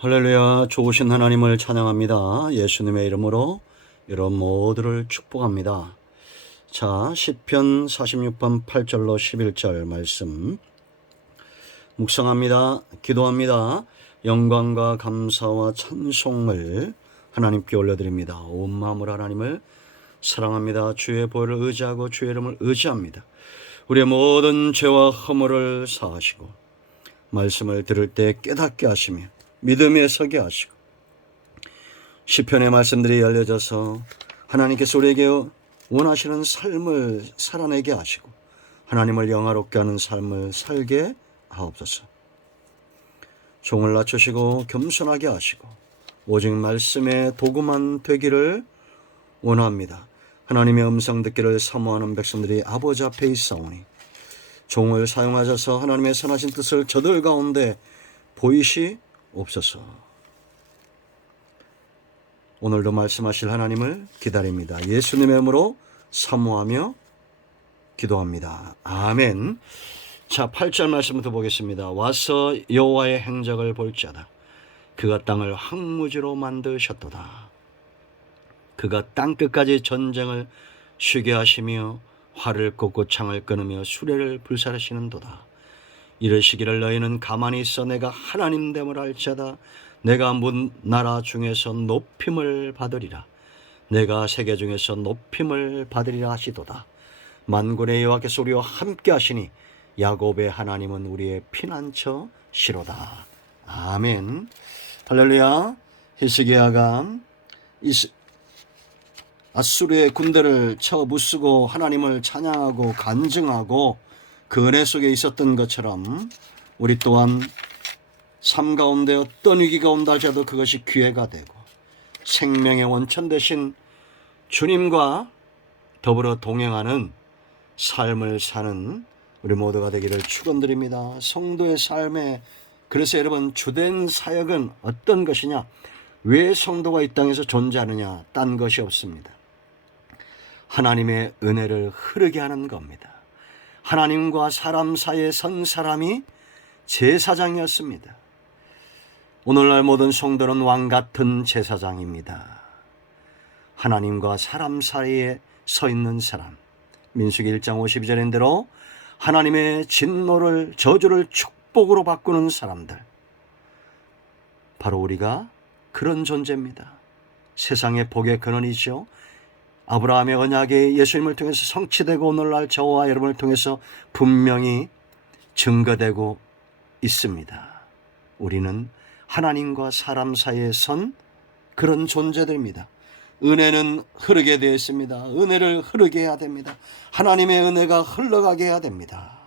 할렐루야. 좋으신 하나님을 찬양합니다. 예수님의 이름으로 여러분 모두를 축복합니다. 자, 시편 46편 8절로 11절 말씀 묵상합니다. 기도합니다. 영광과 감사와 찬송을 하나님께 올려드립니다. 온 마음으로 하나님을 사랑합니다. 주의 보혈을 의지하고 주의 이름을 의지합니다. 우리의 모든 죄와 허물을 사하시고 말씀을 들을 때 깨닫게 하시며 믿음에 서게 하시고 시편의 말씀들이 열려져서 하나님께서 우리에게 원하시는 삶을 살아내게 하시고 하나님을 영화롭게 하는 삶을 살게 하옵소서. 종을 낮추시고 겸손하게 하시고 오직 말씀의 도구만 되기를 원합니다. 하나님의 음성 듣기를 사모하는 백성들이 아버지 앞에 있사오니 종을 사용하셔서 하나님의 선하신 뜻을 저들 가운데 보이시옵소서. 오늘도 말씀하실 하나님을 기다립니다. 예수님의 이름으로 사모하며 기도합니다. 아멘. 자, 8절 말씀부터 보겠습니다. 와서 여호와의 행적을 볼지어다. 그가 땅을 황무지로 만드셨도다. 그가 땅끝까지 전쟁을 쉬게 하시며 활을 꽂고 창을 끊으며 수레를 불살하시는도다. 이르시기를 너희는 가만히 있어 내가 하나님됨을 알지어다. 내가 문 나라 중에서 높임을 받으리라. 내가 세계 중에서 높임을 받으리라 하시도다. 만군의 여호와께서 우리와 함께 하시니 야곱의 하나님은 우리의 피난처시로다. 아멘. 할렐루야. 히스기야가 아수르의 군대를 쳐 부수고 하나님을 찬양하고 간증하고 그 은혜 속에 있었던 것처럼 우리 또한 삶 가운데 어떤 위기가 온다 할지라도 그것이 기회가 되고 생명의 원천 되신 주님과 더불어 동행하는 삶을 사는 우리 모두가 되기를 축원드립니다. 성도의 삶에 그래서 여러분 주된 사역은 어떤 것이냐? 왜 성도가 이 땅에서 존재하느냐? 딴 것이 없습니다. 하나님의 은혜를 흐르게 하는 겁니다. 하나님과 사람 사이에 선 사람이 제사장이었습니다. 오늘날 모든 성도는 왕같은 제사장입니다. 하나님과 사람 사이에 서 있는 사람. 민수기 1장 52절인 대로 하나님의 진노를 저주를 축복으로 바꾸는 사람들. 바로 우리가 그런 존재입니다. 세상의 복의 근원이죠. 아브라함의 언약이 예수님을 통해서 성취되고 오늘날 저와 여러분을 통해서 분명히 증거되고 있습니다. 우리는 하나님과 사람 사이에 선 그런 존재들입니다. 은혜는 흐르게 되어 있습니다. 은혜를 흐르게 해야 됩니다. 하나님의 은혜가 흘러가게 해야 됩니다.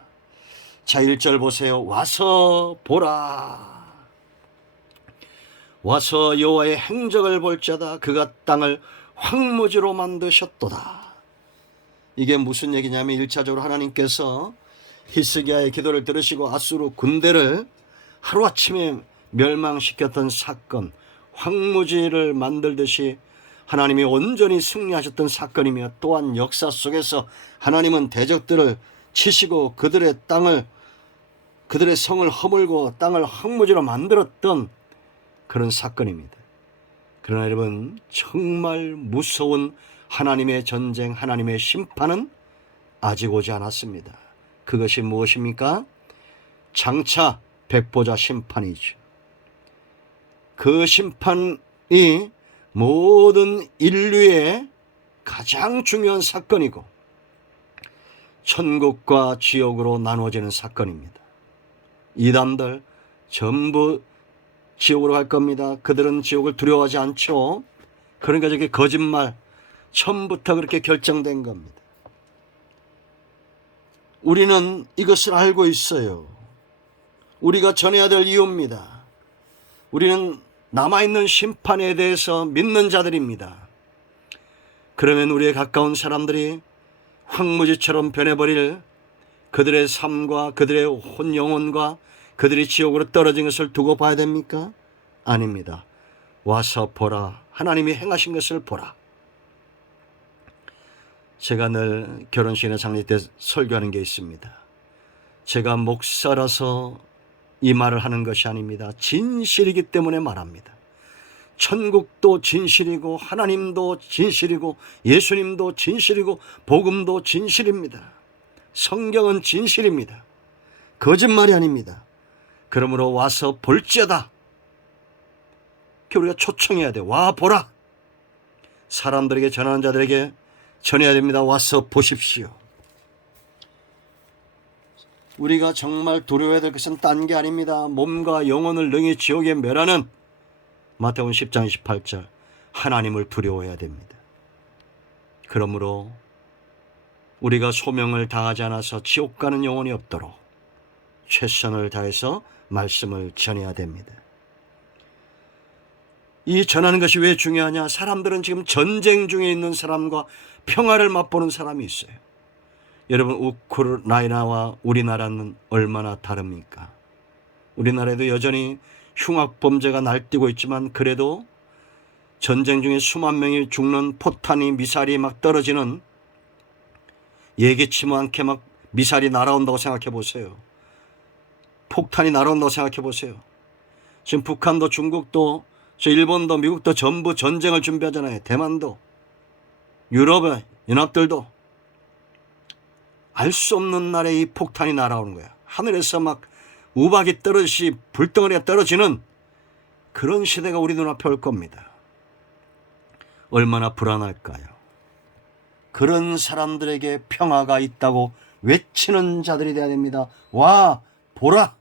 자, 1절 보세요. 와서 보라. 와서 여호와의 행적을 볼지어다. 그가 땅을 황무지로 만드셨도다. 이게 무슨 얘기냐면 1차적으로 하나님께서 히스기야의 기도를 들으시고 아수르 군대를 하루아침에 멸망시켰던 사건, 황무지를 만들듯이 하나님이 온전히 승리하셨던 사건이며 또한 역사 속에서 하나님은 대적들을 치시고 그들의 땅을, 그들의 성을 허물고 땅을 황무지로 만들었던 그런 사건입니다. 그러나 여러분, 정말 무서운 하나님의 전쟁, 하나님의 심판은 아직 오지 않았습니다. 그것이 무엇입니까? 장차 백보자 심판이죠. 그 심판이 모든 인류의 가장 중요한 사건이고 천국과 지옥으로 나누어지는 사건입니다. 이단들 전부 지옥으로 갈 겁니다. 그들은 지옥을 두려워하지 않죠. 그러니까 저게 거짓말, 처음부터 그렇게 결정된 겁니다. 우리는 이것을 알고 있어요. 우리가 전해야 될 이유입니다. 우리는 남아있는 심판에 대해서 믿는 자들입니다. 그러면 우리의 가까운 사람들이 황무지처럼 변해버릴 그들의 삶과 그들의 혼 영혼과 그들이 지옥으로 떨어진 것을 두고 봐야 됩니까? 아닙니다. 와서 보라. 하나님이 행하신 것을 보라. 제가 늘 결혼식이나 장례 때 설교하는 게 있습니다. 제가 목사라서 이 말을 하는 것이 아닙니다. 진실이기 때문에 말합니다. 천국도 진실이고 하나님도 진실이고 예수님도 진실이고 복음도 진실입니다. 성경은 진실입니다. 거짓말이 아닙니다. 그러므로 와서 볼지어다. 우리가 초청해야 돼. 와 보라. 사람들에게 전하는 자들에게 전해야 됩니다. 와서 보십시오. 우리가 정말 두려워야 될 것은 딴 게 아닙니다. 몸과 영혼을 능히 지옥에 멸하는 마태복음 10장 28절 하나님을 두려워해야 됩니다. 그러므로 우리가 소명을 다하지 않아서 지옥 가는 영혼이 없도록 최선을 다해서 말씀을 전해야 됩니다. 이 전하는 것이 왜 중요하냐? 사람들은 지금 전쟁 중에 있는 사람과 평화를 맛보는 사람이 있어요. 여러분, 우크라이나와 우리나라는 얼마나 다릅니까? 우리나라에도 여전히 흉악범죄가 날뛰고 있지만 그래도 전쟁 중에 수만 명이 죽는 포탄이 미사일이 막 떨어지는 예기치 않게 막 미사일이 날아온다고 생각해 보세요. 폭탄이 날아온다고 생각해 보세요. 지금 북한도 중국도 일본도 미국도 전부 전쟁을 준비하잖아요. 대만도 유럽의 연합들도 알 수 없는 날에 이 폭탄이 날아오는 거야. 하늘에서 막 우박이 떨어지시 불덩어리가 떨어지는 그런 시대가 우리 눈앞에 올 겁니다. 얼마나 불안할까요? 그런 사람들에게 평화가 있다고 외치는 자들이 되어야 됩니다. 와 보라.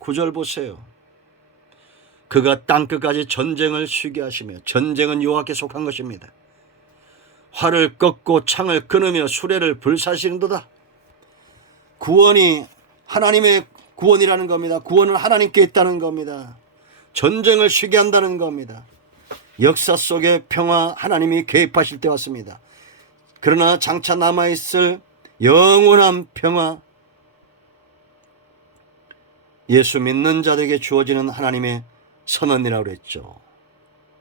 9절 보세요. 그가 땅끝까지 전쟁을 쉬게 하시며, 전쟁은 여호와께 속한 것입니다. 활을 꺾고 창을 끊으며 수레를 불사시는도다. 구원이 하나님의 구원이라는 겁니다. 구원은 하나님께 있다는 겁니다. 전쟁을 쉬게 한다는 겁니다. 역사 속의 평화 하나님이 개입하실 때 왔습니다. 그러나 장차 남아있을 영원한 평화, 예수 믿는 자들에게 주어지는 하나님의 선언이라고 그랬죠.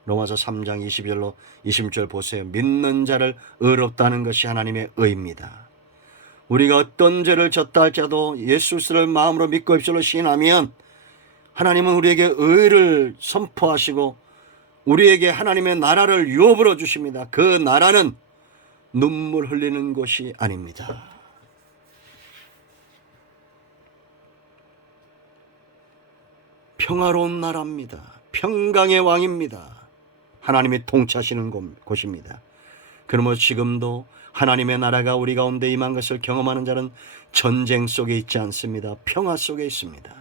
로마서 3장 22절로 20절 보세요. 믿는 자를 의롭다는 것이 하나님의 의입니다. 우리가 어떤 죄를 졌다 할지라도 예수를 마음으로 믿고 입술로 시인하면 하나님은 우리에게 의를 선포하시고 우리에게 하나님의 나라를 유업으로 주십니다. 그 나라는 눈물 흘리는 곳이 아닙니다. 평화로운 나라입니다. 평강의 왕입니다. 하나님이 통치하시는 곳입니다. 그러므로 지금도 하나님의 나라가 우리 가운데 임한 것을 경험하는 자는 전쟁 속에 있지 않습니다. 평화 속에 있습니다.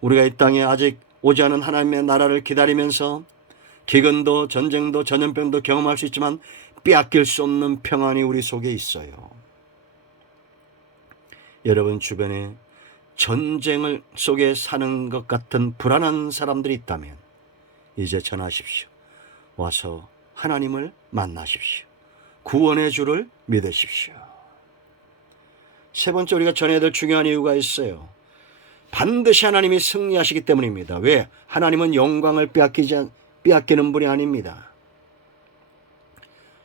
우리가 이 땅에 아직 오지 않은 하나님의 나라를 기다리면서 기근도 전쟁도 전염병도 경험할 수 있지만 빼앗길 수 없는 평안이 우리 속에 있어요. 여러분 주변에 전쟁을 속에 사는 것 같은 불안한 사람들이 있다면 이제 전하십시오. 와서 하나님을 만나십시오. 구원의 주를 믿으십시오. 세 번째 우리가 전해야 될 중요한 이유가 있어요. 반드시 하나님이 승리하시기 때문입니다. 왜? 하나님은 영광을 빼앗기는 분이 아닙니다.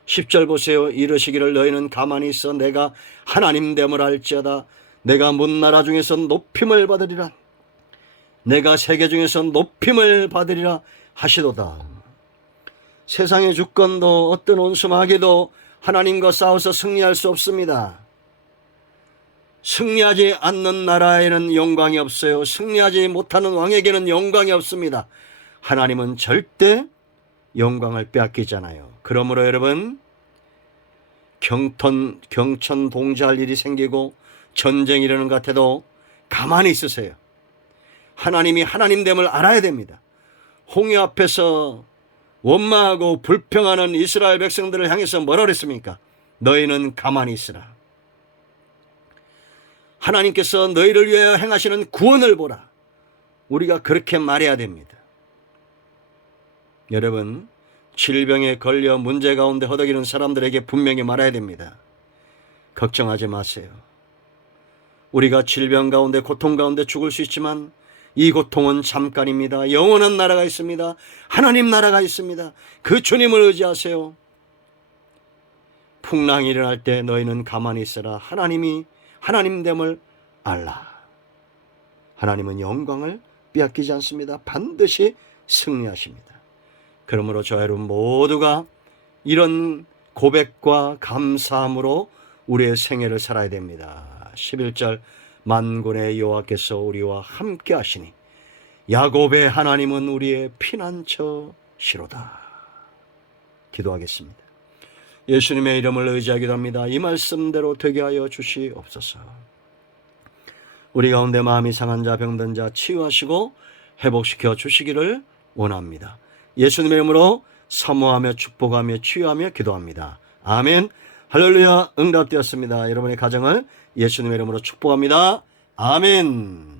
10절 보세요. 이르시기를 너희는 가만히 있어 내가 하나님됨을 알지어다. 내가 문나라 중에서 높임을 받으리라. 내가 세계 중에서 높임을 받으리라 하시도다. 세상의 주권도 어떤 온수마귀도 하나님과 싸워서 승리할 수 없습니다. 승리하지 않는 나라에는 영광이 없어요. 승리하지 못하는 왕에게는 영광이 없습니다. 하나님은 절대 영광을 빼앗기잖아요. 그러므로 여러분 경천봉지할 일이 생기고 전쟁이 일어나는 것 같아도 가만히 있으세요. 하나님이 하나님됨을 알아야 됩니다. 홍해 앞에서 원망하고 불평하는 이스라엘 백성들을 향해서 뭐라 그랬습니까? 너희는 가만히 있으라. 하나님께서 너희를 위하여 행하시는 구원을 보라. 우리가 그렇게 말해야 됩니다. 여러분 질병에 걸려 문제 가운데 허덕이는 사람들에게 분명히 말해야 됩니다. 걱정하지 마세요. 우리가 질병 가운데 고통 가운데 죽을 수 있지만 이 고통은 잠깐입니다. 영원한 나라가 있습니다. 하나님 나라가 있습니다. 그 주님을 의지하세요. 풍랑이 일어날 때 너희는 가만히 있어라. 하나님이 하나님됨을 알라. 하나님은 영광을 빼앗기지 않습니다. 반드시 승리하십니다. 그러므로 저 여러분 모두가 이런 고백과 감사함으로 우리의 생애를 살아야 됩니다. 11절 만군의 여호와께서 우리와 함께 하시니 야곱의 하나님은 우리의 피난처시로다. 기도하겠습니다. 예수님의 이름을 의지하기도 합니다. 이 말씀대로 되게 하여 주시옵소서. 우리 가운데 마음이 상한 자, 병든 자 치유하시고 회복시켜 주시기를 원합니다. 예수님의 이름으로 사모하며 축복하며 치유하며 기도합니다. 아멘. 할렐루야. 응답되었습니다. 여러분의 가정을 예수님의 이름으로 축복합니다. 아멘.